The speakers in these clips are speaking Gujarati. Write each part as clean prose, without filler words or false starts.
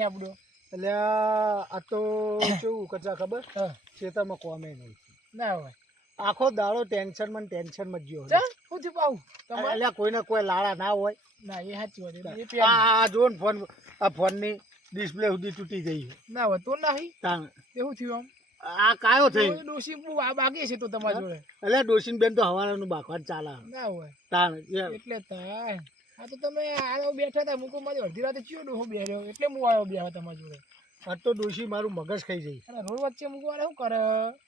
છે આપણો એટલે આ તો કેવું કચા ખબર ખેતરમાં કોમે નહીં ના હોય આખો દાડો ટેન્શનમાં ટેન્શનમાં જ ગયો ચા હું થી પાઉં તમારે એટલે કોઈને કોઈ લાડા ના હોય ના એ સાચી વાત એ પેન આ જો ને ફોન આ ફોનની ડિસ્પ્લે સુધી તૂટી ગઈ ના હોય તો નહીં તાણ એવું થયું આ કાયો થઈ આમ ડોશી આ બાકી છે તો તમારી જોડે એટલે ડોસીન બેન તો હવારનું બાકવાન ચાલે ના હોય તાણ એટલે તાય આ તો તમે આવો બેઠા હતા મુકુ મારી અડધી રાતે ચિયો ડોહો બેહ્યો એટલે હું આવ્યો બેહવા તમારી જોડે આ તો ડોસી મારું મગજ ખાઈ જઈ અને રોડ વચ્ચે મૂકવાને શું કરે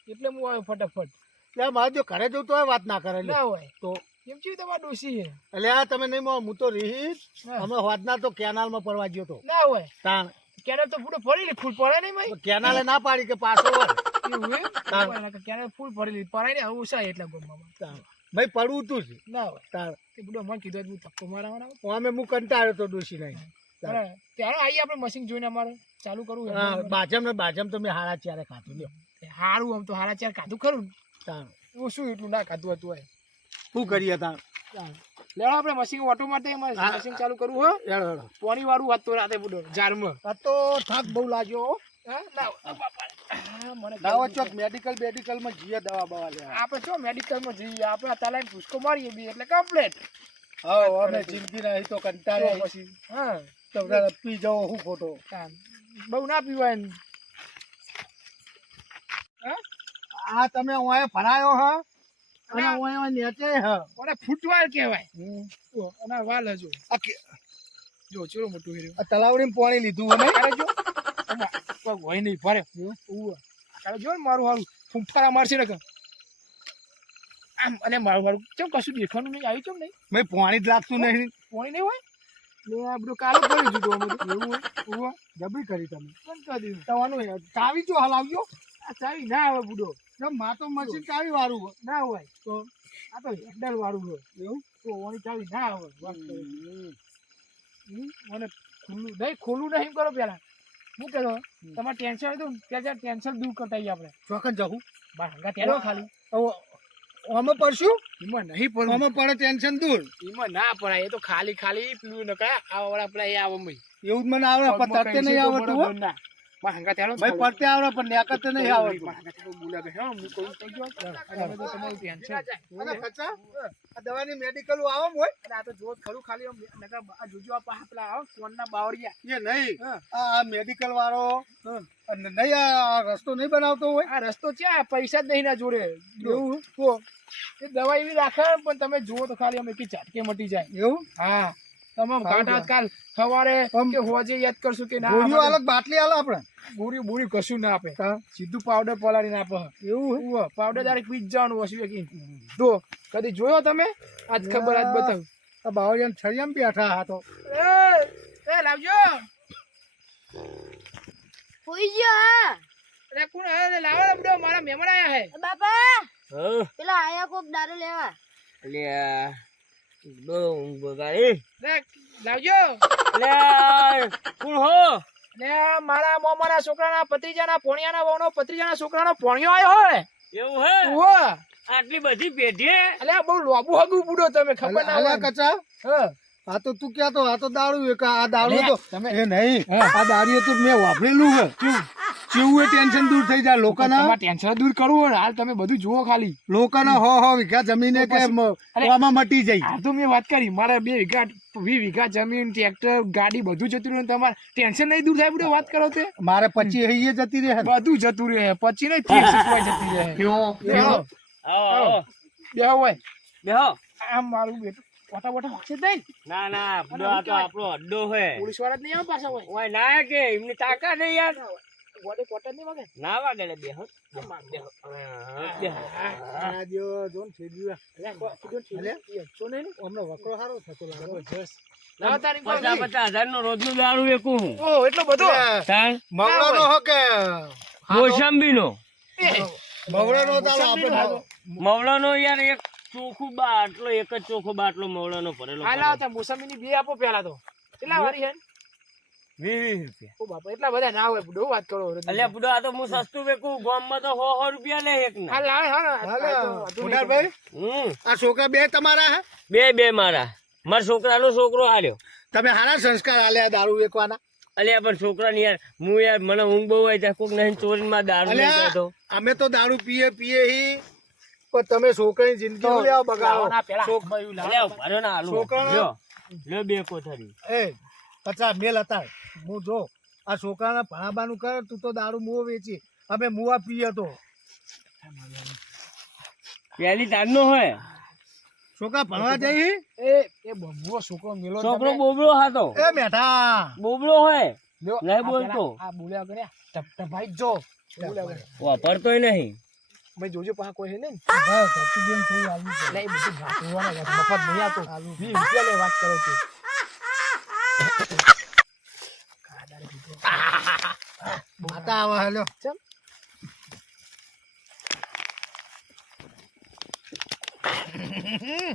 એટલે હું આવ્યો ફટાફટ એટલે મારે જો ઘરે જવું તો વાત ના કરે ના હોય તો એમ ચિયું તમારી ડોશી છે એટલે આ તમે નહીં હું તો રીત અમે વાદના તો કેનાલમાં પડવા ગયો તો ના હોય તાણ કેનાલ તો ફૂટો ફરેલી ફૂલ પડે નહીં ભાઈ કેનાલે ના પાડી કે પાછો વળ. એવું એમ કેનાલ ફૂલ ફરેલી પડાય ને હવે ઉસાય એટલે ગમવામાં તાણ ભાઈ પડવું તું જ ના હોય તાણ તે બુડો મને કીધું હું ધક્કો મારવાનો અમે હું કંટાળ્યો તો ડોસી નહીં ત્યારે આવીએ આપણે મશીન જોઈને અમારે ચાલુ કરવું બાજમ તો મેં હાડા ચારે ખાતું લ્યો સારું આમ તો હારા ચાર ખાધું ખરું તાણ એવું શું એટલું ના ખાધું હતું શું કરીએ તાણ લેવા આપણે મશીન ઓટો માટે મશીન ચાલુ કરવું હો હેડો પાણી વાળું વાત તો રાતે બુડો જારમાં આ તો થાક બહુ લાગ્યો મને દવા ચોક મેડિકલમાં જઈએ દવા બવા લેવા આપણે શું મેડિકલમાં જઈએ આપણે તલાઈ ભૂસકો મારીએ બી એટલે કમ્પ્લેટ હા અમે જિંદગી નહીં તો કંટાળ્યા પછી હા તો પી જાઓ હું ખોટો બહુ ના પીવાય ને આ તમે ઓય ભરાયો હ અને ઓય નેચે હ ઓને ફૂટવાળ કહેવાય અને વાલ હજો જો ચેરો મોટું હેર્યો આ તલાવડીમાં પાણી લીધું હે અરે જો કોઈ હોય નહીં ભરે અરે જો ને મારું હારું ફૂંફારા મારશે ને આમ અને મારું ચમ કશું દેખવાનું નહીં આવ્યું ચમ નહીં મેં પાણી જ લાગતું નહીં પાણી નહીં હોય લે આ બધું કાલે કરી દીધું અમે એવું હોય જબરી કરી તમે બંધ કરી દીધું તમારું ચાવી જો હલાવજો આ ચાવી ના આવે બુડો મા તો મશીન ચાવી વાળું ના હોય તો આ તો હેન્ડલ વાળું હોય એવું તો ઓની ચાવી ના આવે મને ખુલ્લું નહીં કરો પેલા શું કરો તમારે ટેન્શન હતું ને ત્યાં ટેન્શન દૂર કરતા આવીએ આપણે ચોખન જવું બાર હંગા ત્યારે ખાલી અમે પડશું એમાં નહીં પડવું અમે પડે ટેન્શન દૂર એમાં ના પડાય એ તો ખાલી પેલું ન કયા આ વાળા પેલા એ આવે એવું જ મને આવડે પણ તરતે નહીં આવડતું હો ના બાર હંગા ત્યારે ભાઈ પડતે આવડે પણ નેકતે નહીં આવડતું બોલાવે હા હું કહું તો જો તમારું ટેન્શન અને કચા આ દવાની મેડિકલ આવો હોય આ તો જો ખરું ખાલી આ જોજો આ પેલા આવો કોણના બાવળિયા એ નહીં આ મેડિકલ વાળો નહીં આ રસ્તો નહીં બનાવતો હોય આ રસ્તો ક્યાં પૈસા જ નહીં ના જોડે એવું તો એ દવા એવી રાખે પણ તમે જુઓ તો ખાલી અમે ઝાટકે મટી જાય એવું હા તમામ ઘાટા કાલ સવારે કે હોજે યાદ કરશું કે ના ગોળીઓ અલગ બાટલી આલે આપણે ગોળી કશું ના આપે સીધું પાવડર પલાળીને આપે એવું પાવડર ડાયરેક્ટ પી જવાનું વસી તો કદી જોયો તમે આજ ખબર આજ બતાવું આ બાવળિયા છડિયામાં બેઠા હા તો એ લાવજો હોઈ ગયો અરે કોણ અરે લાવો લબડો મારા મહેમાન આયા હે બાપા પેલા આયા કોક દારૂ લેવા લે બહુ બગાડી લાવજો લે કોણ હો ને મારા મોમાના છોકરાના ભત્રીજાના પોણિયાના વહુનો ભત્રીજાના છોકરાનો પોણિયો આવ્યો હોય એવું હે ઓહ આટલી બધી પેઢી અલે બહુ લોબુ હગુ બુડો તમે ખબર ના અલ્યા કચા હા આ તો તું ક્યાં તો આ તો દારૂ એક આ દારૂ તો તમે એ નહીં આ દારૂ તો મેં વાપરેલું હે કેવું ટેન્શન દૂર થઈ જાય લોકોના ટેન્શન દૂર કરવું હોય હાલ તમે બધું જુઓ ખાલી લોકોના હો વીઘા જમીને કે આમાં મટી જાય આ તો મેં વાત કરી મારે 2 વીઘા 20 વીઘા જમીન ટ્રેક્ટર ગાડી બધું જતું રહ્યું તમારે ટેન્શન નહીં દૂર થાય બધું વાત કરો તે મારે 25 હૈયે જતી રહે બધું જતું રહે પછી નહીં 30 જતી રહે આવો બેહો હોય બેહો આમ મારું બેટું કોટા બોટા હોશે નહીં ના ના બધો આ તો આપણો અડ્ડો હે પોલીસ વાળા જ નહીં આવે પાછા હોય ઓય ના કે એમની તાકાત નહીં યાર ગોડે કોટા નહીં વાગે ના વાગે લે બેહો બેહો આ જો જોન છેડ્યું અલે છો નહીં હમણાં વકરો સારો થતો લાગે લાવ તારી 50,000 નો રોજનું દારૂ વેકું હું ઓ એટલો બધો તાણ મવડાનો હો કે મોસંબી નો મવડાનો દારૂ આપણે મવડાનો યાર એક ચોખ્ખું બાટલો એક જ ચોખ્ખો બાટલો મવડાનો ભરેલો આ લાવ તા મોસંબીની બે આપો પહેલા તો કેટલા વારી હે 20 રૂપિયા ઓ બાપા એટલા બધા ના હોય બુડો વાત કરો અલ્યા બુડો આ તો હું સસ્તું વેકું ગામમાં તો 100 રૂપિયા લે એક ના હા લાવ હા ભાઈ આ છોકરા બે તમારા હે બે મારા મારા છોકરાનો છોકરો આલ્યો તમે હારા સંસ્કાર આલ્યા દારૂ વેચવાના અલ્યા પણ છોકરા ને યાર હું યાર મને ઊંઘ બહુ આવી જાય કોક નહીં ચોરી માં દારૂ લઈ જાય તો અમે તો દારૂ પીએ હી પણ તમે છોકરાની જિંદગી લેવા બગાડો લાવવાના પેલા છોક- મયું લાવો. અલ્યા ભરો ના આલુ છોકરાને- લ્યો લ્યો બે કોથળી એ કચા મેલ હતા હું જો આ છોકરાને ભણાવવાનું કર તું તો દારૂ મુવો વેચી અમે મુવા પીએ તો પેલી તારનો હોય છોકરા ભણવા જઈ એ બબુઓ છોકરો મેલો જ છોકરો તમે. બોબડો હતો એ મેઠા બોબડો હોય લ્યો, નહીં આ બોલતો. પેલા આ બોલ્યા કર્યા ટપટપાઈ જ જો બોલ્યા કર્યા. વાપરતોય નહીં મેં જોજો પાછા કોઈ છે ને ભાઈ ધરતી જેમ થોડું આલવું પડે. એટલે એ બધું વાત હોવાના વાત મફત નહીં આવતો 20 રૂપિયા લે વાત કરો છો માતા આવે હેલો ચમ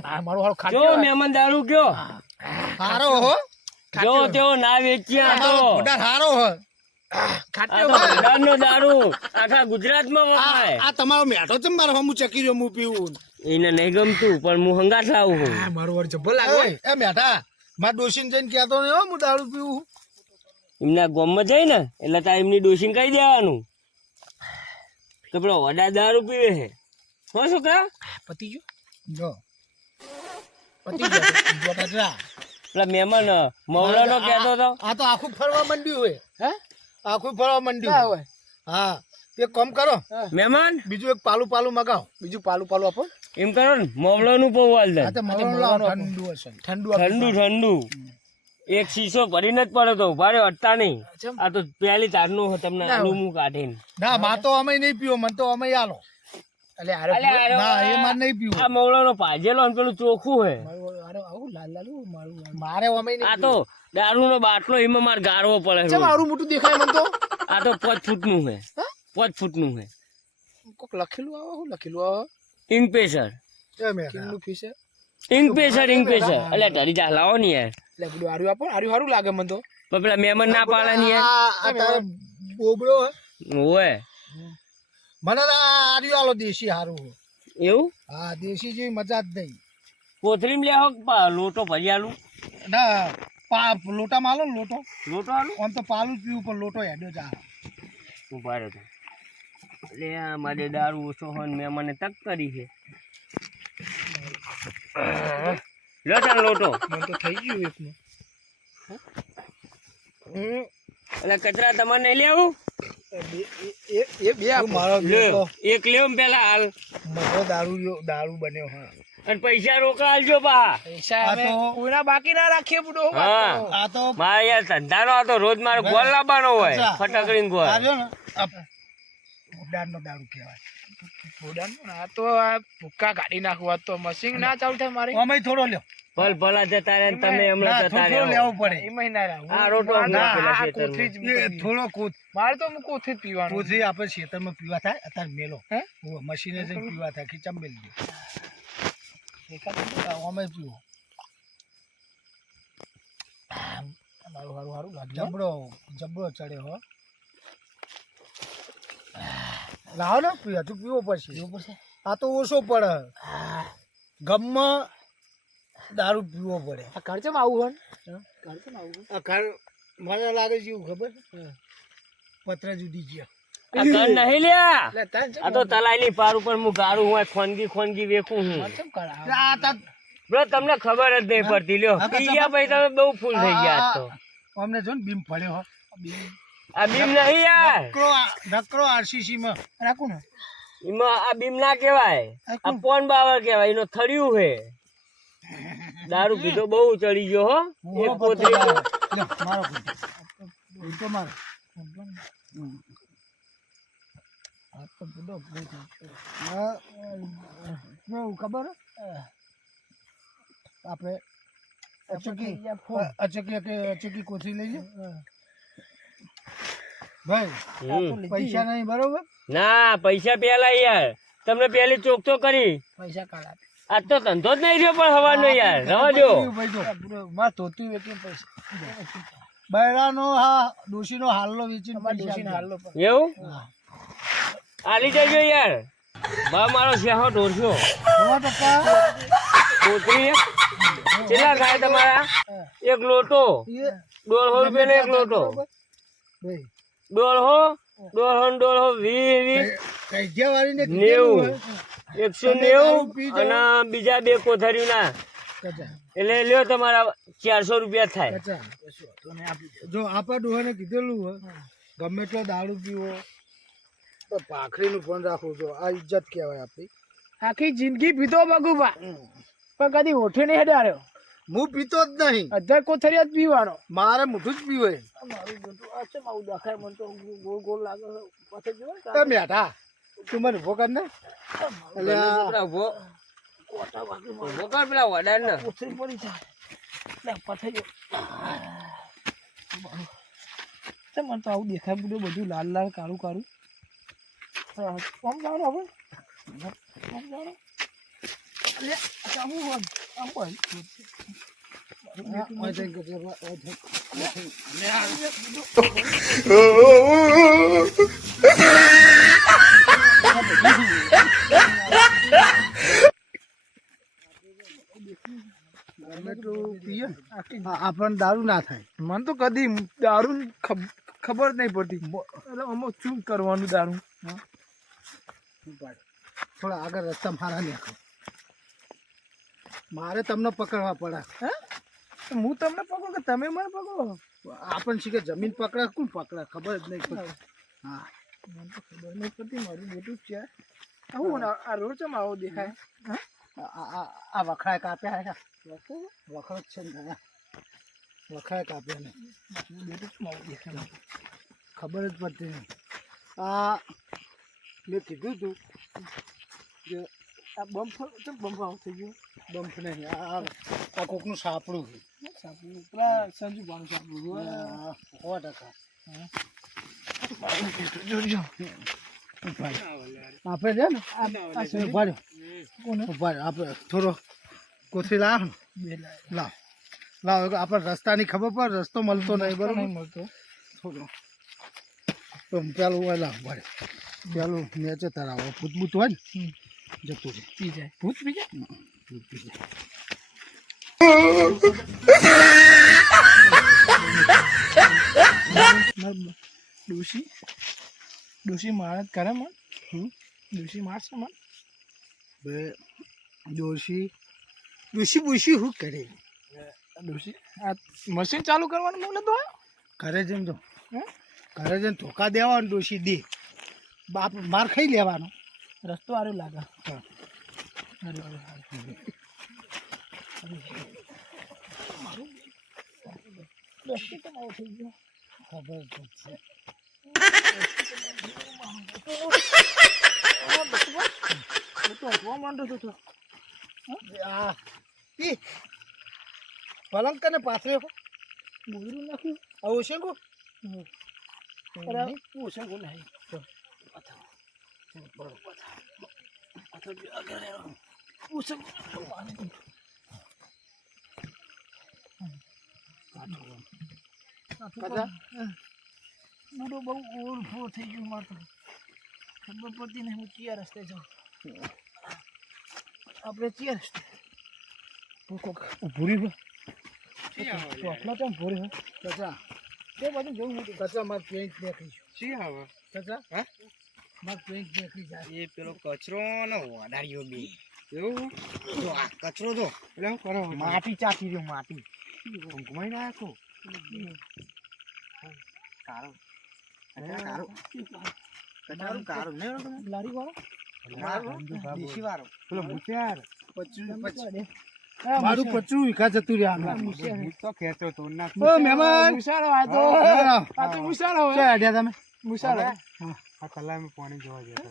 આ મારો હાલ ખાટો જો મહેમાન દારૂ કયો હારો હો જો તેઓ ના વેચ્યા તો મોટા હારો હો ખાટો આ તો ભંડારનો દારૂ આખા ગુજરાતમાં વપરાય આ તમારો મેઠો છે મારો હું ચકી રહ્યો હું પીવું એને નહીં ગમતું પણ હું હંગાત લાવું છું આ મારો વાળ જબ્બર લાગે એ મેઠા મારા ડોશીને જઈને કહેતો નહીં હો હું દારૂ પીવું એમના ગામમાં જઈ ને એટલે તાર એમની ડોસીને કહી દેવાનું કે પેલો વડા દારૂ પીવે છે હો છોકરા પતી ગયો જો પતી ગયો કચરા પેલા મહેમાન મવડાનો કહેતો હતો આ તો આખું ફરવા માંડ્યું હોય હે આખું ફરવા ક્યાં માંડ્યું હોય હા એક કામ કરો મહેમાન બીજું એક પાલું પાલું મગાવો બીજું પાલું પાલું આપો એમ કરો ને મવડાનું પૌવાલ દે આ તો મરવાનું લાવો ઠંડુ હશે ઠંડુ ઠંડુ ઠંડુ એક શીશો ભરીને જ પડે તો ભારે અટતા નહીં ચમ. આ તો પહેલી તારનું તમને ના આલુ મું કાઢીને ના માં તો અમે નહીં પીવો મને તો અમે આલો એટલે આરે અલ્યા, આરે ના એ મારે નહીં પીવું આ મવડાનો પાજેલો ને પેલું ચોખ્ખું હે મારું આરે આવું લાલ લાલ મારું મારે અમે નહીં આ તો દારૂનો બાટલો એમાં મારે ગાળવો પડે ચમ રોજ. આરું મોટું દેખાય મને તો આ તો 5 ફૂટનું હે 5 ફૂટનું હે કોક લખેલું આવે હું લખેલું આવે ઇંગપેશર એ મેઠા. કિંગનું ફીસ છે ઇંગપેશર એટલે ઢરી જા લાવો ને યાર એટલે પેલું આર્યું આપો આર્યું સારું લાગે મને તો પણ પેલા મહેમાન ના પાડે ને યાર આ તારો બોબડો હે? ઓય મને તો આ આર્યું આલો દેશી હારું હે. એવું હા દેશી જેવી મજા જ નહીં કોથરીમ લે હો લોટો ભરી આલું ના લોટામાં આલો ને લોટો લોટો આલું આમ તો પાલું જ પીવું પણ લોટો હેડ્યો જા ઉભા રહ્યો તો લે આ મારે દારૂ ઓછો હોય ને મેં મને તક કરી છે લો તાર લોટો મને તો થઈ ગયું એકનું એટલે કચરા તમારે નહીં લેવું એ બે આપો મારો લે બેટો એક લેવ પેલા હાલ મગો દારૂ બન્યો હા અને પૈસા રોકા આલજો પા પૈસા આ અમે તો- કોઈના બાકી ના રાખીએ બુડો હા. આ તો મારે યાર ધંધાનો આ તો રોજ મારે ગોળ લાવવાનો હોય અચ્છા. ફટાકડીને ગોળ આ રહ્યો ને આ ઉડાનનો દારૂ કહેવાય આ તો આ ભૂક્કા કાઢી નાખવા તો મશીન ના ચાલુ થાય મારે અમે થોડો લ્યો ભલ ભલા જતા રહે ને તમે ના હમણાં જતા થોડો રહો લેવો પડે એ મહિના રહ્યા આ રોટલો ના, પેલા આ ખેતરમાં. કોથળી જ એ થોડો મારે તો હું કોથળી જ પીવાનું કોથળી આપણે ખેતરમાં પીવા થાય અત્યારે મેલો હે? મશીને જઈને પીવા થાય ખીચામ મેલી દે અમે પીવો મારું હારું હારું લાગે જબરો ચડે હો લાવો ને પીવા તું પીવો પડશે આ તો ઓછો પડે ગમમાં દારૂ પીવો પડે આ ખર્ચમ આવું હોય ખર્ચમ આવું આ ઘર મને લાગે છે એવું ખબર પત્ર જુદી ગયા આ ઘર નહીં લ્યા એટલે તાન આ તો તલાઈની પાર ઉપર હું ગાળું હોય ખોનગી વેકું હું ચમ કરાવ આ તા બ્રો તમને ખબર જ નહીં પડતી લ્યો હા, પી ગયા પછી તમે બહુ ફૂલ થઈ ગયા આજ તો અમને જો ને બીમ પડ્યો હો આ બીમ નહીં યાર નકરો આરસીસી માં રાખું ને એમાં આ બીમ ના કહેવાય આ પોન બાવર કહેવાય એનો થળિયું છે દારૂ પીધો બહુ ચડી ગયો હો એક પોતરી લ્યો, મારો તો મારો ખબર આપણે અચકી કોથળી લઈએ ભાઈ પૈસા નહીં બરોબર ના પૈસા પેલા યાર તમને પેલી ચોક તો કરી પૈસા કાઢા આજ તો ધંધો જ નહીં રહ્યો પણ હવાનો યાર રવા દો મારે ધોતી વેચીને પૈસા બૈરાનો હા ડોશીનો હાલનો વેચીને ડોશીને હાલો પણ એવું આલી જજો યાર બા મારો શેહો ઢોરશો પોતરી કેટલા ગાય તમારા એક લોટો 150 રૂપિયાનો એક લોટો ભાઈ દોઢો ને દોઢો 20 કૈજિયા વાળીને 90 190 અને બીજા 2 કોથળીઓ ના કચા એટલે લ્યો તમારા 400 રૂપિયા થાય. કચા જો આપણા ડોહાને કીધેલું હોય ગમે એટલો દારૂ પીવો તો ભાખરીનું ફોન રાખવું જો આ ઇજ્જત કહેવાય આપણી. આખી જિંદગી પીતો બગુબા પણ કદી હોઠે નહીં હેડાડ્યો. હું પીતો જ નહીં, અધર કોથળિયા જ પીવાનો. મારે મોઢું જ પીવે. મારું બેટું આ છે મારું દેખાય મને તો ગોળ ગોળ લાગે છે. પાછળ જોવો ને તમે બેઠા તું મને ઉભો કર ને. એટલે પેલા ઉભો કર પેલા વડાર ને. કોથળી પડી છે લે પાછળ જો. છે મને તો આવું દેખાય બધું લાલ લાલ કાળું કાળું. આમ જાણો હવે આમ જાણો લે આમ હોય આમ હોય. આપણને દારૂ ના થાય. મને તો કદી દારૂ ખબર જ નહીં પડતી. એટલે આમાં શું કરવાનું દારૂ. થોડા આગળ રસ્તા મારા નાખો, મારે તમને પકડવા પડે. હું તમને પકડું કે તમે મને પકડો? આપણને શીખે જમીન પકડા કોણ પકડા ખબર જ નહીં પડતી. હા મને તો ખબર નહીં પડતી. મારું બેટું છે આવું આ રોડ ચમ આવો દેખાય. આ વખરાય કાપ્યા હે વખરો જ છે ને વખરાય કાપ્યા ને બેટું ચમ આવું દેખાય ખબર જ પડતી નહીં. આ મેં કીધું તું કે આ બમ્પ ચમ બમ્પ આવું થઈ ગયું. બમ્પ નહીં, આ કોકનું સાપડું છે. સાપડું પેલા સંજુ બાનું સાપડું 100%. જોજો આપણે છે ને ઉભા રહ્યો આપણે થોડો કોથળી લાવ ને લાવ લાવ આપણે રસ્તાની ખબર પડે. રસ્તો મળતો નહીં બરોબર નહીં મળતો થોડો તો પેલું હોય લાવ ભાઈ પેલું નેચે તારા ભૂતભૂત હોય ને જતું છે પી જાય. ભૂત પી જાય. ભૂત પી જાય. ડોશી મારે જ કરે મન. ડોશી મારશે મન. બે ડોશી શું કરે? ડોશી આ મશીન ચાલુ કરવાનું મને તો ઘરે જઈને તો ઘરે જઈને ધોકા દેવાનો ડોશી દે બાપ માર ખાઈ લેવાનો. રસ્તો સારો લાગે. ડોશી તો આવો થઈ ગયો. ખબર પડશે. પલંગ કને પાથરે ગોદરું નાખ્યું. આવું છે કો ઓછા ગો નહીં. બુડો બહુ ઓળખો થઈ ગયું મારતો. ખબર પડતી નહીં હું કયા રસ્તે જાઉં. આપણે કયા રસ્તે ભૂરી હોય ચોકલા કેમ ભૂરી હોય કચા તે બધું જોવું હતું. કચા માર પેન્ટ દેખી શી આવે કચા હા માર પેન્ટ દેખી જાય. એ પેલો કચરો ને વડાર્યો બે એવું જો આ કચરો તો એટલે શું કરો માટી ચાકી રહ્યો માટી. ઘુમાઈ નાખો કારો કારો કારો નહીં લારી વાળો દેશી વાળો પેલો મુત્યાર મારું પચરું વિખા જતું રહ્યા તો ખેંચો તો ના ઓ મહેમાન મુસાળો આ તો મુસાળો ક્યાં આડ્યા તમે? મુસાળો. આ કલામાં પાણી જોવા જતો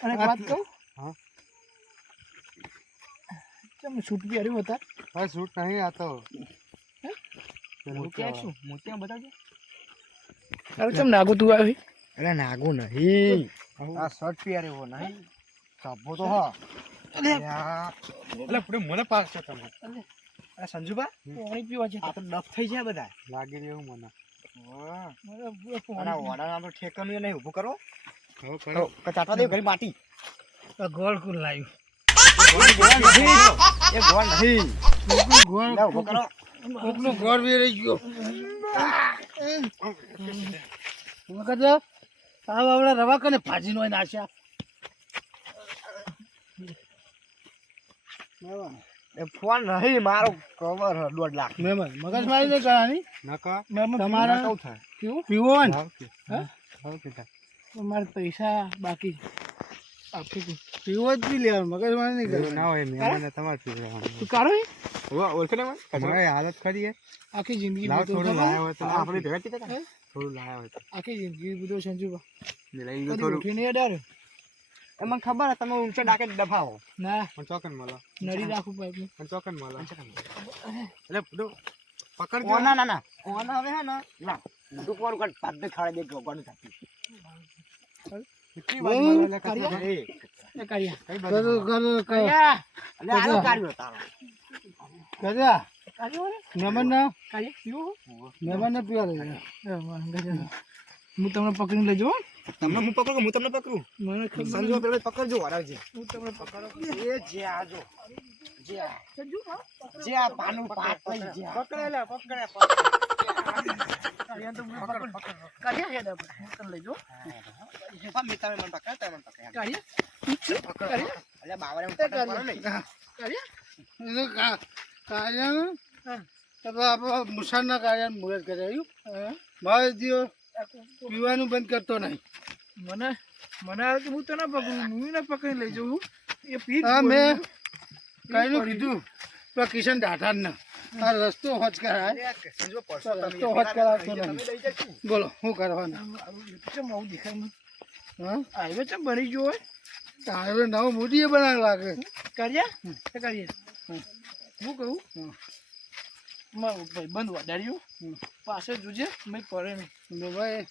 અને એક વાત કહું હા ચમ છૂટ પહેર્યું હતા. હા શૂટ નહીં આતો મોતિયા બતાવજો. અરે ચમ નાગુ તું આવ્યો? અરે નાગુ નહીં આ શર્ટ પહેર્યો નહીં સાબો તો હા એટલે મને પાસ છો તમે. અરે સંજુબા પાણી પીવા છે. આ તો ડફ થઈ જાય બધા લાગી રહ્યું મને વડાના તો ઠેકાનું નહીં ઊભું કરો ચાટવા દે ઘરી માટી ગોળ કુલ લાવ્યું. એ ગોળ નહીં ગોળ ઊભો કરો કોકનું ગોળ વેરાઈ ગયો. વખત આ બાવડા રવા કને ભાજી નો નાશ્યા એ ફોન નહીં મારો કવર 1.5 લાખ મહેમાન મગજ મારી નહીં કરવાની નકા તમારે કેવું થાય કેવું પીવો ને તમારે પૈસા બાકી આપી દઉં પીવો જ પી લેવાનું મગજ મારી નહીં કરવાની ના હોય મહેમાન તમારે પીવાનું તું કાઢો હે? ઓળખે ને મારી હાલત ખરી હે આખી જિંદગી લાવ બીતો થોડું ખબર? લાયા હોય તો આપણે ભેગા કીધા હે? થોડું લાયા હોય તો આખી જિંદગી બીતો સંજુબા લઈ કદી થોડું ઉઠીને અડાડ્યો? એ મને ખબર હે તમે ઊંચો ડાકે દફાવો ના પણ ચોકન મળો નડી રાખું પાઇપ પણ ચોકન મળો એટલે પૂરો પકડ ઓના ના ના ઓના હવે હે ને લા બધું કોણ કોણ પાદે ખાડે દે ગોગણ કાપી કેટલી વાર મળો લે કાઢ્યા એ એ કાઢ્યા કઈ કરો બાજુ કરો કાઢ્યા એટલે આનો કાઢ્યો તારો કર્યા કાઢ્યો ને મહેમાન ના કાઢ્યા પીવો મહેમાન ને પીવા લઈ હું તમને પકડીને લઈ જાઉં તમને હું પકડું હું તમને પકડું મને ખબર સંજો પેલો પકડજો વરાવજે હું તમને પકડો એ જે આજો જે આ સંજુ હા જે આ પાનું પાટ લઈ જે પકડેલા પકડે કાઢ્યા તો મને પકડ કાઢ્યા હેડ આપણે હું તને લઈ જાઉં હા મે તમે મને પકડ તમે મને પકડ કાઢ્યા પકડ એટલે બાવરે હું પકડ કરો નહીં કાઢ્યા કાર્ય તો આપણે મુસારના કાર્ય મુહૂર્ત કરાયું હા. મારે દિયો પીવાનું બંધ કરતો નહીં મને આવે કે હું તો ના પકડું હું ના પકડી લઈ જાઉં એ પી હા મેં કઈનું કીધું તો કિશન દાઠાન ને આ રસ્તો હોજ કરાય સંજો તો રસ્તો હોજ કરાવતો નહીં બોલો શું કરવાનું ચમ આવું દેખાય મને હા હાઈવે ચમ બની ગયો હોય તારે નવો મોદીએ બનાવ લાગે કર્યા એ કરીએ હું કહું મારું ભાઈ બંધ વધાર્યું પાસે જોજે મેં પડે નહીં ભાઈ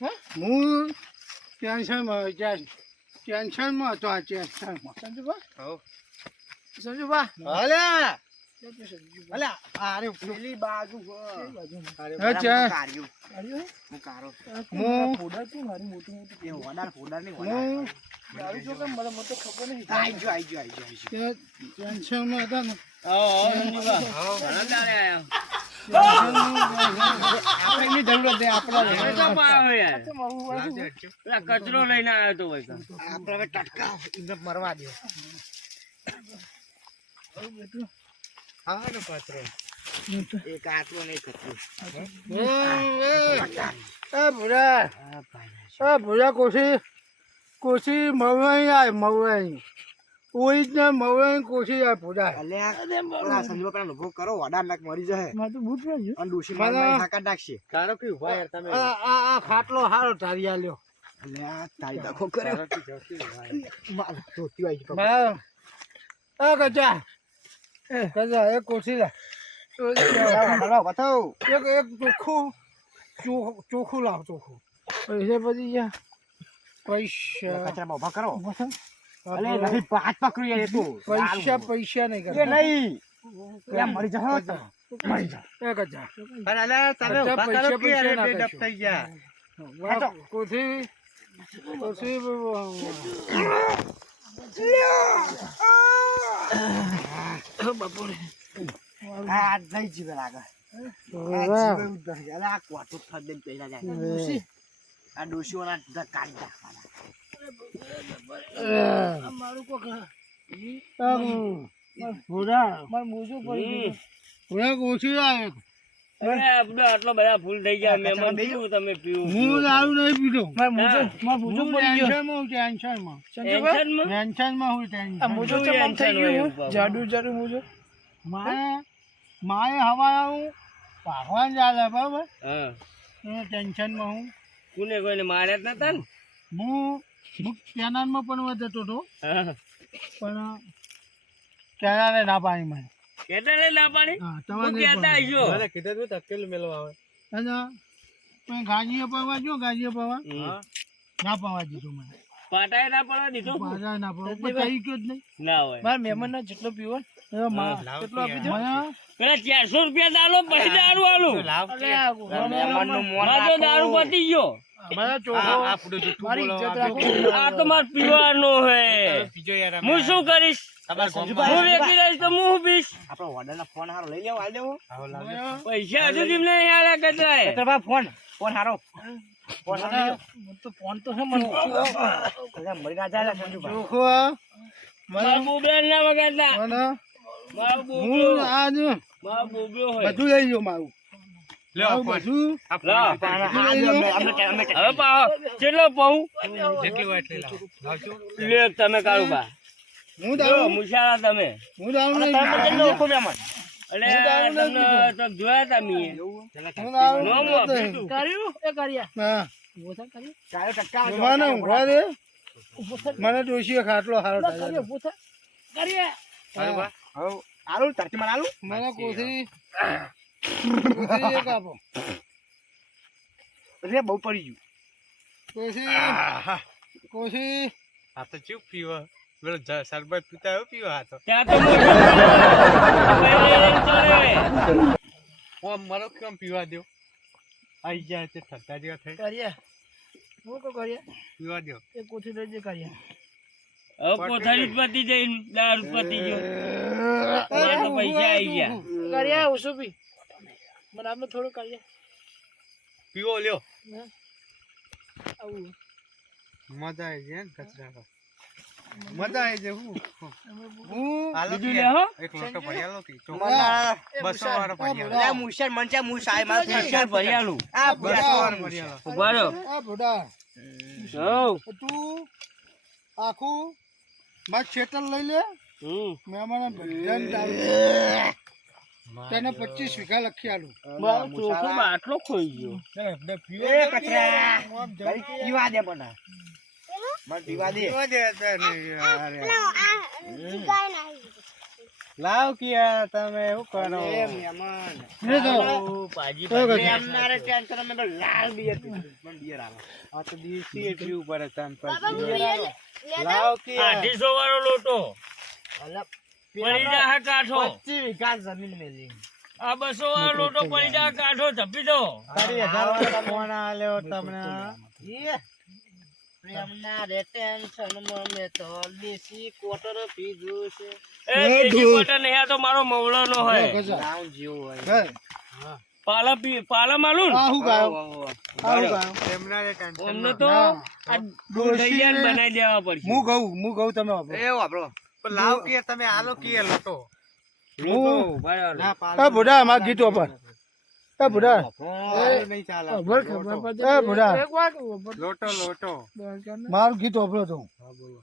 હા હું ટેન્શનમાં હતો આ ટેન્શનમાં સંજુબા હો સંજુબા અલ્યા સંજુબા અલ્યા આરે પેલી બાજુ અચ્છા. કાર્યો આવ્યો હું કારો હું ફોડા તું મારી મોટી મોટી એ હોડાર નહીં હું દારૂ જો કે મને તો ખબર નહીં આઈ જો ટેન્શનમાં હતા ને આપણે જરૂરત છે આપણા કચરો લઈને આવ્યો તો ભાઈ આપણે હવે ટટકા ઇન્દ્ર મરવા દે હા ને પત્ર એક આટલો ને કચરો ભૂરા કોશી મવાઈ આય મવાઈ ઓરિજિનલ મવાઈ કોશી આય ભૂરા અલ્યા સંજો પેલા ઉભો કરો હોડા નાક મરી જાય મારે તો બૂટ રહ્યો અને ડોશી માર હાકા નાખશે તારો કે ઉભા યાર તમે આ ખાટલો હારો તારી આલ્યો અલ્યા તારી દખો કર્યો માર ધોતી આવી ગઈ ગજા ગજા એક કોશી લા હાલો બતાવ એક ચોખ્ખું લાવ ચોખ્ખું પૈસા પતી ગયા પૈસા કચરા ઉભા કરો અલે નહીં પાટ પકડ્યું યાર એ તો પૈસા નહીં એ કરતા નહીં યા મરી જાઓ મરી જાઓ એક હજાર પણ અલ્યા તમે અચ્છા, ઉભા પૈસા કરો કે યાર ના બે ડબ કરશો. થઈ ગયા કોથી આ નહીં જીવે લાગે આ જીવે ઉદ્ધર છે. અલે આ કોટો ફર દે પહેલા જાય આ ડોશીઓના બધા કાઢી નાખવાના મારું કોક ભૂરા મારું મોજું પડી ભૂરા કોશી આવે અરે આપણે આટલો બધા ફૂલ થઈ ગયા મહેમાન પીવું તમે પીવું હું દારૂ નહીં પીધો મારું મોજું પડી ગયો ટેન્શનમાં સંજુબા ટેન્શનમાં હું આ ટેન્શન મોજું ચમ આમ થઈ ગયું જાડુ જાડુ મોજું માએ હવા હું ભગવાન ચાલે બરાબર હા એ ટેન્શનમાં હું કોને કોઈને માર્યા જ નતા ને હું કેનાલમાં પણ જતો હતો હા પણ કેનાલે ના પાણી મને કેતા લે ના પાડી હા તું તમારે કેતા આઈજો કીધું તું તકેલ મેલો આવે અને પણ ગાજીએ પાવા જો ગાજીએ પાવા હમ. ના પાવા દીધું મને પાટાએ ના પડવા દીધું પાછા ના પાવા પણ થઈ ગયો જ નહીં ના હોય મારા મહેમાનને જેટલો પીવો ને કેટલો આપી દો મને પેલા 400 રૂપિયા દાલો પછી દારૂ આલું મારો દારૂ પતી ગયો મારા ચોખ્ખો મારી ઇજ્જત રાખો આ તો માર પીવાનો હે હું શું કરીશ હું વેચી રહીશ તો હું પીશ આપણો ઓર્ડર ના ફોન હારો લઈ લેવો હાલ દેવો પૈસા હજુ તમને યાર કચરાય ફોન ફોન હારો ફોન હારો મને તો ફોન તો હે મને અલ્યા મરી ના જાય સંજુભા જોખો મારા બોબડા ના વગાડતા મને મારો હું બોબડો આજ મારો બોબડો હોય બધું લઈ ગયો મારું લ્યો બધું લા અમે હવે પાહો કેટલો પાઉં જેટલી હોય એટલી લાવજો લે તમે કાળુ બા હું જો દારૂ મુશાળા તમે હું દારૂ તમે નહીં કેટલું ઓખો મેમન એટલે તમને તો જોયા તા મીએ હું દારૂ નો નહીં મો પીતો. કર્યું એ કર્યા હા ઉભો થા કર્યું ચાલો ટક્કા મને ઊંઘવા દે ઉભો થા મને ડોશીએ ખાટલો હારો કર્યો થાય ઉભો થા કર્યા હવે આલુ તરતી માં આલુ મને કોથળી એક આપો રે બહુ પડી ગયું કોશી આ તો ચૂપ પીવો પેલો શરબત પીતા એવું પીવો આ તો ત્યાં તો મારો કેમ પીવા દો આઈ જાય તે ઠંડા જેવા થઈ કર્યા હું કો કર્યા પીવા દો એ કોઠી લઈ જે કર્યા હવે કોથળી જ પતી જઈને દારૂ પતી ગયો મારે તો પૈસા આવી ગયા કર્યા ઓછું પી મને આપણે થોડું કર્યા પીવો લ્યો આવું મજા આવી જાય ને કચરા મજા આવી જાય હું હાલો બીજું લે હો એક લોટો ભરી આલો કે એ 200 વાળો ભરી આલો લા મુશર મનચા મુ સાઈ માં પૈસા ભરી આલું આ 200 વાળો ભરી આલો ઉભા રહો આ ભોડા હઉ. તું આખું માર છેતર લઈ લે મહેમાન બધાને દારૂ તને 25 વીઘા લખી આલું મારો ચોખ્ખો બાટલો ખોઈ ગયો એ કચરા પીવા દે બના મત પીવા દે લાવ કિયા તમે શું કરો એ મહેમાન પાજી એમનારે ટેન્શન અમે તો લાલ બિયર પીધું મને બિયર આલો આ તો દેશી એટલી ઉપર હતા લાવ કિયા 800 વાળો લોટો અલા પડી જા કાઠો 25 વીઘા જમીન મેલી આ 200 વાળો લોટો પડી જા કાઠો ઝપી દો 30000 વાળો ફોન આલ્યો તમને એ પ્રેમના રે ટેન્શન મને તો દેશી કોટર પીધું છે એ દેશી કોટર નહીં આ તો મારો મવળાનો હોય નામ જેવું હોય હે પાલા માલું આ હું ગાયો આ હું ગાયો પ્રેમના રે ટેન્શન અમને તો આ દૂધૈયાને બનાવી દેવા પડશે હું કહું તમે વાપરો એ વાપરો પણ લાવ કે તમે આલો કે લોટો લોટો બરાબર ના એ ભોડા માર ગીતો પર એ ભોડા આલો નહીં ચાલે એ ભોડા એક વાર લોટો લોટો મારું ગીત વાપરો તો હા બોલો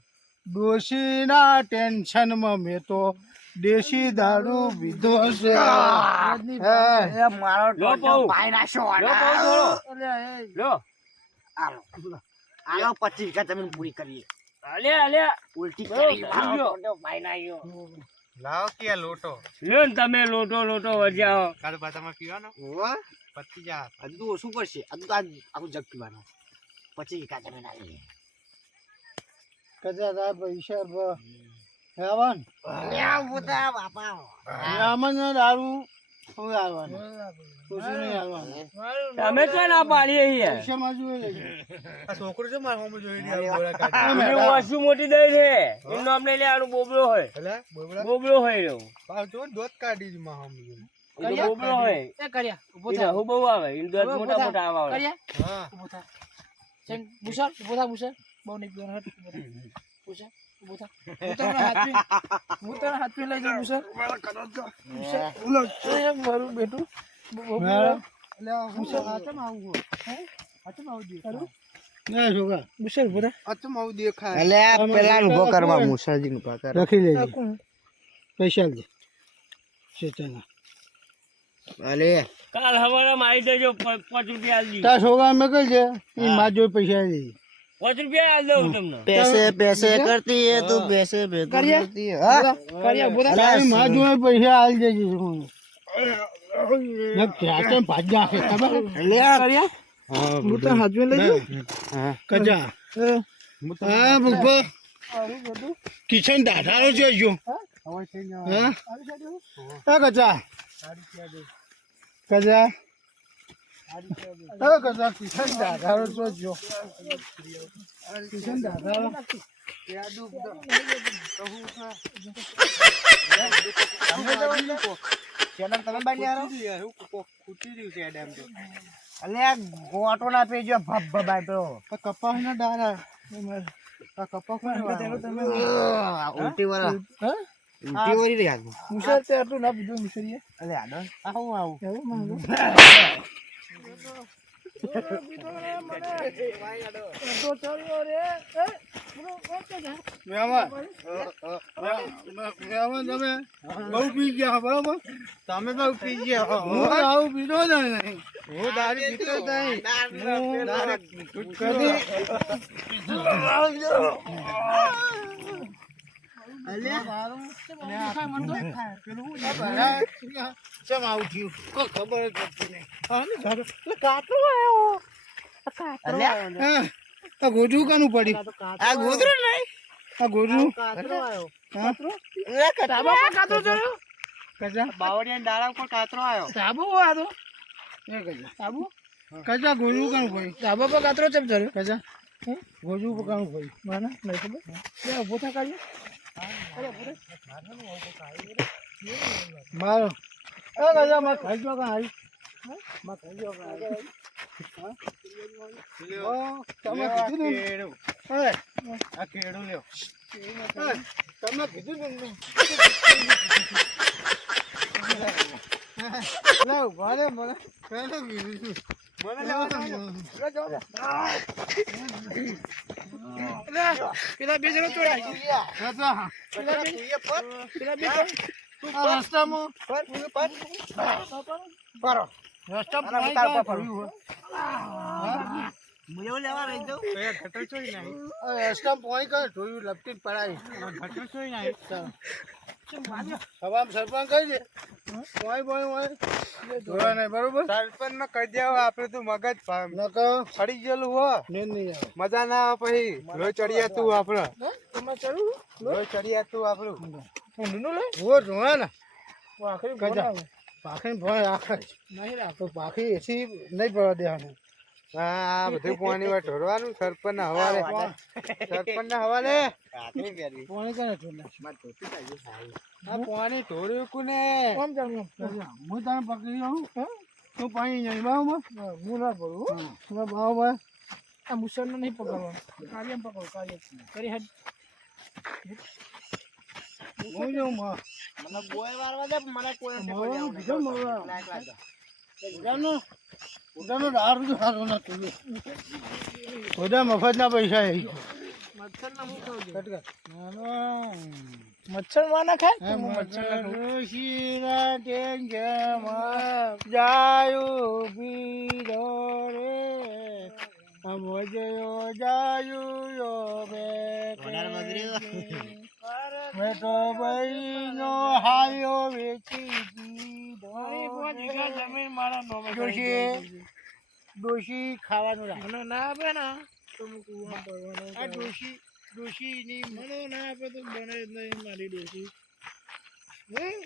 ડોશીના ટેન્શનમાં મેં તો દેશી દારૂ પીધો છે હે મારો લો પાઉ. પાઈ નાશો લો પાઉ થોડો. લો આલો 25 વીઘા જમીન પૂરી કરીએ આલ્યા ઉલટી લો, કરી સમજો. પાઈ નાખ્યો લાવ કે લોટો લ્યો ને તમે લોટો વજાઓ કાલ બાતામાં પીવાનો ઓવા 25 જા હજુ તો ઓછું પડશે હજુ તો આખું જગ પીવાનું 25 વીઘા જમીન આવી કજા તા પૈસા હેવન આમાં ના દારૂ શું આવવાનું કશું નહીં આવવાનું તમે તો ના પાડીએ યાર પૈસામાં જોઈએ આ છોકરો છે મારા હોમ જોઈ એની વાસુ મોટી દઈ છે એમનો આપણે લેવાનું બોબડો હોય બોબડો હોય એનો દોત કાઢી માં હોમ જોઈ એ તો બોબડો હોય એ કર્યા ઉભો એને થા હું બહુ આવે એને દોત મોટા મોટા આવા આવે કર્યા હા ઉભો થા ચેન મુસર ઉભો થા મુસર બહુ નહીં પીવાનો હટ મુસર ઉભો થા હું તને હાથ પે લઈ જાઉં મુસર ઉલો મારું બેટું મુસર હાથમાં આવું હે હાથમાં આવું દે ના છોકરા મુસર ઉભો થા અચમ આવું દેખાય એટલે પેલા ઉભો કરવા મુસાજી નું પાકા રાખી લેજે કોણ પૈસા દે શેતાના અલે કાલ હવારે આવી જજો 5 રૂપિયા આલી તા છોકરા મેં કહી છે એ માં જોઈ પૈસા દે 5 રૂપિયા આલ દઉં તમને पैसे करती है तू पैसे पे કર્યા करती है हाँ? કર્યા ઉભો થા તારી માં જોઈ પૈસા આલ દેજે છોકરા મેં ક્યાં કેમ ભાજ નાખે ખબર કર્યા હું તને હાથ પે લઈ જાઉં કજા હા બુબ્બા કિચન દાઢારો છે જો હા કચા કજા કજા કિચન દાઢારો છો જો કિચન દાઢારો ચેનલ તમે બાની આરો ખૂટી રહ્યું છે એડમ તો અલ્યા ગોટો ના પેજો ભબ ભબાય તો આ કપાસના ડાળા આ કપાસ કોને ઉલટી વાળા હા ઉલટી વાળી રહ્યા મુસર તે આટલું ના પીધું મુસરીએ અલ્યા આડો આવું એવું માંગો મહેમાન તમે બહુ પી ગયા બરાબર તમે બહુ પી ગયા હું આવું પીધો જ નહીં હું દારૂ પીતો જ નહીં હું કદી ચમ આવું થયું કોઈ ખબર જ નથી નહીં આ ગોજરું કાનું પડી આ ગોદરું નહીં આ ગોજરું કાતરો આવ્યો કજા બાવળિયા ડાળા ઉપર કાતરો આવ્યો સાબુ આ તો એ કજા સાબુ કજા ગોજરું કાનું પડી સાબુ પર કાતરો ચમ ચડ્યો કજા ગોજરું પર કાનું પડી મને નહીં ખબર લે ઉભો થા કાઢી મારો એ કજા માં ખાઈ જો કાં આવી માં ખાઈ જો કાં આવી તમે કીધું ને આ કેળું લ્યો તમે કીધું ને લે ઉભા રે મને પહેલે કીધું મને પેલા બે જણા ચોરાય પેલા બે રસ્તામાં મુજો લેવા રહી જાઉં રસ્તા પોઈ કર જોયું લપટી પડાય હવા સરપંચ કહી દે પોઈ પોઈ જોવા નહીં બરોબર સરપંચ ને કહી દેવા આપડે તું મગજ નકો ફરી ગયેલું હો નહીં આવે મજા ના આવે પછી લોહી ચડિયા તું આપડે તમે ચડું લોહી ચડિયા તું આપણું ઊંડનું લે ઓ જોવા ને આખરી કજા પાખી ભણ આખર નહીં રાખ તો પાખી એસી નહીં પડવા દેવાનું હા બધું પાણી માં ઢોરવાનું સરપંચ ના હવાલે સરપંચ ના હવાલે પાણી કરે છોડના આ પાણી ઢોર્યું કોને કોણ જાણું હું તને પકડી આવું તું પાણી નહીં બાવમાં હું ના પડું બાવમાં આ મુસલને નહીં પકડવાનું કાર્યમ પકડો કાર્ય કરી હેડ હું જાઉં માં મને બોય મારવા દે મને કોઈ બીજો મળવા ઉડાનો દારૂ તો સારો ના તું બધા મફતના પૈસા એ મચ્છર માં ના ખાય જાયું બીરો રે અમોજયો જાયું મેં તો બહેનો હાયો વેચી જમીન મારા નોમે ડોશી ખાવાનું રાખ મને ના આપે ને તો હું કુવા પડવાનો આ ડોશીની મને ના આપે તો બને જ નહીં મારી ડોસી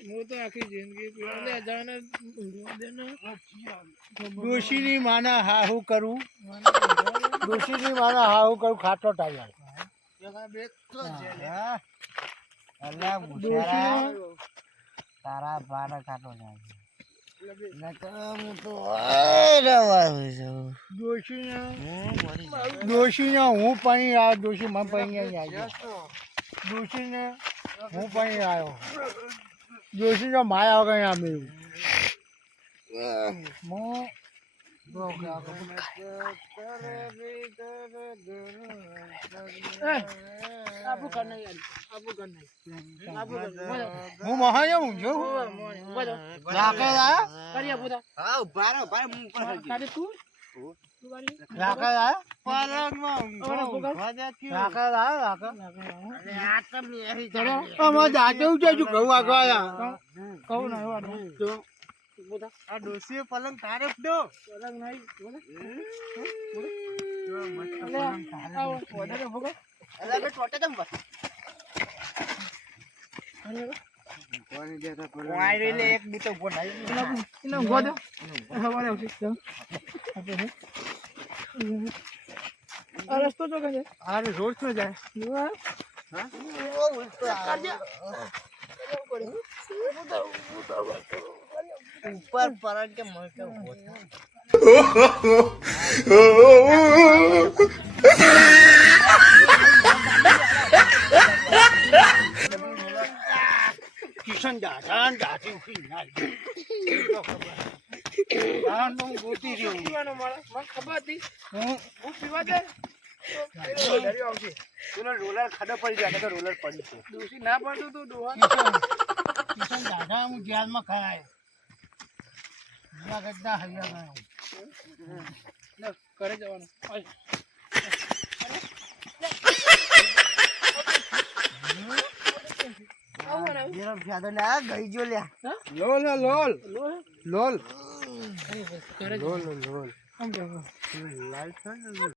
હું તો આખી જિંદગી પીવા જાને દે ને ડોશીની માના હાહુ કરું ડોશીની માના હાહુ કરું ખાટો ટાઈમ તારા બારા કાઢો ડોશીને હું પણ આવ્યો ડોશી મને પણ આવ્યો ડોશીને હું પણ આવ્યો ડોશીનો માયા વગર આમ એવું આપું કર નહીં આપું કર નહીં આપું કર હું મહાયા હું જો કરીએ પૂરા હા ઉભા ઉભા હું પણ કાઢે તું રાખે આ પલંગમાં દાંતે ઉઠે ઘઉં આગળ આવ્યા કહું ના એવા આ ડોસીએ પલંગ તારે દો પલંગ નહીં એક બીતો ઉભો રસ્તો તો કહે અરે રોજ ન જાય ઉપર પરત કે મળકે ઉભો કિશન દાદા ને દાદી ઉઠી ના આ નો ગોતી રહ્યો પીવાનો મળે મને ખબર હતી હું હું પીવા જાય તો દરિયો આવશે પેલો રોલર ખાડો પડી જાય તો રોલર પડી છે ડોસી ના પડતું તું ડોહા કિશન દાદા હું જેલમાં ખાય ગદ્દા હૈયા ગયો ઘરે જવાનું આય. આવું ને મેરો ફાધર ના ગઈ જો લ્યા લોલ લોલ લો લોલ ઘરે લોલ લોલ આમ જવાનું લાઈટ છે ને